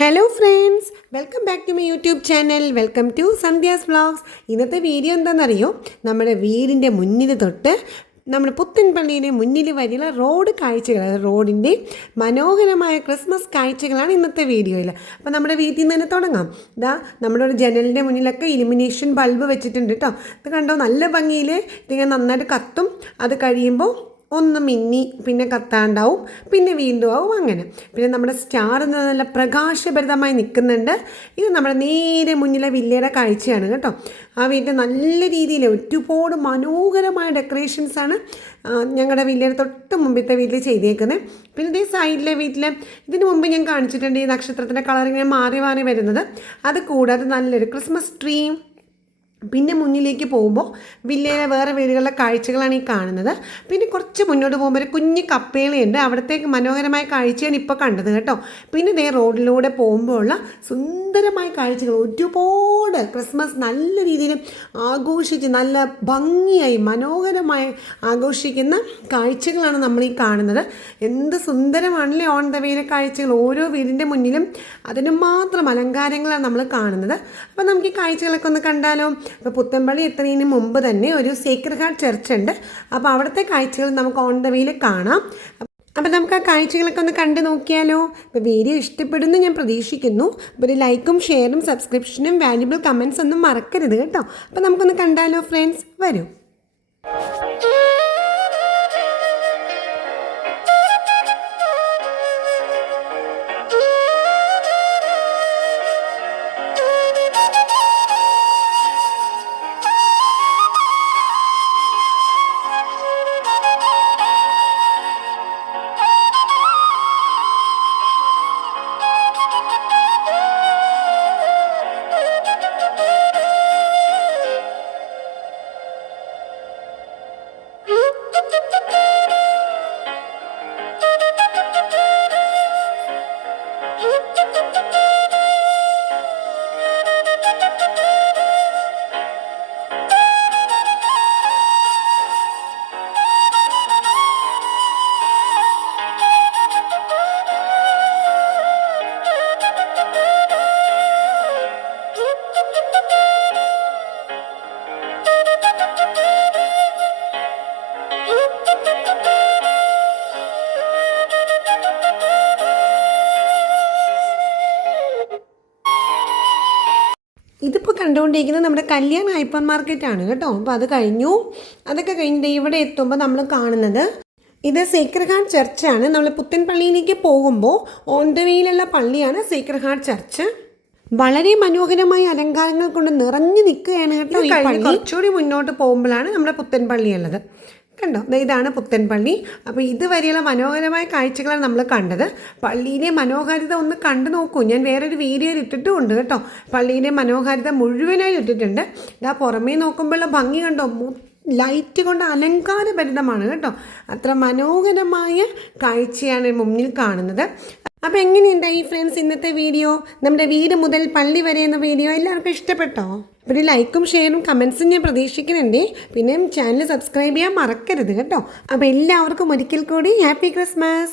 Hello friends, welcome back to my YouTube channel. Welcome to Sandhya's vlogs. ഇന്നത്തെ video എന്താണെന്നറിയോ? നമ്മുടെ വീടിൻ്റെ മുന്നിൽ തൊട്ട് നമ്മുടെ പുത്തൻപള്ളിയുടെ മുന്നിൽ വരെയുള്ള റോഡ് കാഴ്ചകൾ, റോഡിൻ്റെ മനോഹരമായ ക്രിസ്മസ് കാഴ്ചകളാണ് ഇന്നത്തെ വീഡിയോയിൽ. അപ്പോൾ നമ്മുടെ വീട്ടിൽ നിന്ന് തന്നെ തുടങ്ങാം. ഇതാ നമ്മുടെ ഒരു ജനലിൻ്റെ മുന്നിലൊക്കെ ഇലുമിനേഷൻ ബൾബ് വെച്ചിട്ടുണ്ട് കേട്ടോ. ഇത് കണ്ടോ, നല്ല ഭംഗിയിൽ ഇതിങ്ങനെ നന്നായിട്ട് കത്തും. അത് കഴിയുമ്പോൾ ഒന്ന് മിന്നി പിന്നെ കത്താണ്ടാവും, പിന്നെ വീണ്ടും ആവും, അങ്ങനെ. പിന്നെ നമ്മുടെ സ്റ്റാർ നല്ല പ്രകാശഭരിതമായി നിൽക്കുന്നുണ്ട്. ഇത് നമ്മുടെ നേരെ മുന്നിലെ വില്ലയുടെ കാഴ്ചയാണ് കേട്ടോ. ആ വീട്ടിൽ നല്ല രീതിയിൽ ഒരുപാട് മനോഹരമായ ഡെക്കറേഷൻസാണ് ഞങ്ങളുടെ വില്ലയുടെ തൊട്ട് മുമ്പിലത്തെ വീട്ടിൽ ചെയ്തേക്കുന്നത്. പിന്നെ ഇതേ സൈഡിലെ വീട്ടിൽ ഇതിന് മുമ്പ് ഞാൻ കാണിച്ചിട്ടുണ്ട് ഈ നക്ഷത്രത്തിൻ്റെ കളർ ഇങ്ങനെ മാറി മാറി വരുന്നത്. അത് കൂടാതെ നല്ലൊരു ക്രിസ്മസ് ട്രീ. പിന്നെ മുന്നിലേക്ക് പോകുമ്പോൾ വില്ലയിലെ വേറെ വീടുകളിലെ കാഴ്ചകളാണ് ഈ കാണുന്നത്. പിന്നെ കുറച്ച് മുന്നോട്ട് പോകുമ്പോൾ ഒരു കുഞ്ഞ് കപ്പേളയുണ്ട്, അവിടത്തേക്ക് മനോഹരമായ കാഴ്ചയാണ് ഇപ്പോൾ കണ്ടത് കേട്ടോ. പിന്നെ ഇതേ റോഡിലൂടെ പോകുമ്പോഴുള്ള സുന്ദരമായ കാഴ്ചകൾ, ഒരുപാട് ക്രിസ്മസ് നല്ല രീതിയിൽ ആഘോഷിച്ച് നല്ല ഭംഗിയായി മനോഹരമായി ആഘോഷിക്കുന്ന കാഴ്ചകളാണ് നമ്മൾ ഈ കാണുന്നത്. എന്ത് സുന്ദരമാണല്ലേ ഓൺ ദ വേയിലെ കാഴ്ചകൾ. ഓരോ വീടിൻ്റെ മുന്നിലും അതിന് മാത്രം അലങ്കാരങ്ങളാണ് നമ്മൾ കാണുന്നത്. അപ്പോൾ നമുക്ക് ഈ കാഴ്ചകളൊക്കെ ഒന്ന് കണ്ടാലോ? ഇപ്പോൾ പുത്തൻപള്ളി എത്തുന്നതിന് മുമ്പ് തന്നെ ഒരു സേക്രഡ് ഹാർട്ട് ചർച്ച് ഉണ്ട്. അപ്പോൾ അവിടുത്തെ കാഴ്ചകൾ നമുക്ക് ഓൺ ദ വേയിൽ കാണാം. അപ്പോൾ നമുക്ക് ആ കാഴ്ചകളൊക്കെ ഒന്ന് കണ്ടു നോക്കിയാലോ? അപ്പോൾ വീഡിയോ ഇഷ്ടപ്പെടുന്നു ഞാൻ പ്രതീക്ഷിക്കുന്നു. അപ്പോൾ ഒരു ലൈക്കും ഷെയറും സബ്സ്ക്രിപ്ഷനും വാല്യുബിൾ കമൻസ് ഒന്നും മറക്കരുത് കേട്ടോ. അപ്പോൾ നമുക്കൊന്ന് കണ്ടാലോ ഫ്രണ്ട്സ്? വരൂ. ഇതിപ്പോൾ കണ്ടുകൊണ്ടിരിക്കുന്നത് നമ്മുടെ കല്യാൺ ഹൈപ്പർ മാർക്കറ്റാണ് കേട്ടോ. അപ്പോൾ അത് കഴിഞ്ഞു. അതൊക്കെ കഴിഞ്ഞിട്ട് ഇവിടെ എത്തുമ്പോൾ നമ്മൾ കാണുന്നത് ഇത് സേക്രഡ് ഹാർട്ട് ചർച്ചാണ്. നമ്മൾ പുത്തൻപള്ളിയിലേക്ക് പോകുമ്പോൾ ഓൺ ദ വേയിലുള്ള പള്ളിയാണ് സേക്രഡ് ഹാർട്ട് ചർച്ച്. വളരെ മനോഹരമായ അലങ്കാരങ്ങൾ കൊണ്ട് നിറഞ്ഞു നിൽക്കുകയാണ് കേട്ടോ ഈ പള്ളി. കുറച്ചുകൂടി മുന്നോട്ട് പോകുമ്പോഴാണ് നമ്മുടെ പുത്തൻപള്ളി ഉള്ളത്. കണ്ടോ, ഇതാണ് പുത്തൻപള്ളി. അപ്പോൾ ഇതുവരെയുള്ള മനോഹരമായ കാഴ്ചകളാണ് നമ്മൾ കണ്ടത്. പള്ളിയിലെ മനോഹാരിത ഒന്ന് കണ്ടു നോക്കൂ. ഞാൻ വേറൊരു വീഡിയോയിൽ ഇട്ടിട്ടുമുണ്ട് കേട്ടോ. പള്ളിയിലെ മനോഹാരിത മുഴുവനായി ഇട്ടിട്ടുണ്ട്. ഇതാ പുറമേ നോക്കുമ്പോഴുള്ള ഭംഗി കണ്ടോ, ലൈറ്റ് കൊണ്ട് അലങ്കാരഭരിതമാണ് കേട്ടോ. അത്ര മനോഹരമായ കാഴ്ചയാണ് മുന്നിൽ കാണുന്നത്. അപ്പോൾ എങ്ങനെയുണ്ടായി ഫ്രണ്ട്സ് ഇന്നത്തെ വീഡിയോ? നമ്മുടെ വീട് മുതൽ പള്ളി വരെ എന്ന വീഡിയോ എല്ലാവർക്കും ഇഷ്ടപ്പെട്ടോ? ഒരു ലൈക്കും ഷെയറും കമൻസും ഞാൻ പ്രതീക്ഷിക്കുന്നുണ്ട്. പിന്നെ ചാനൽ സബ്സ്ക്രൈബ് ചെയ്യാൻ മറക്കരുത് കേട്ടോ. അപ്പോൾ എല്ലാവർക്കും ഒരിക്കൽ കൂടി ഹാപ്പി ക്രിസ്മസ്.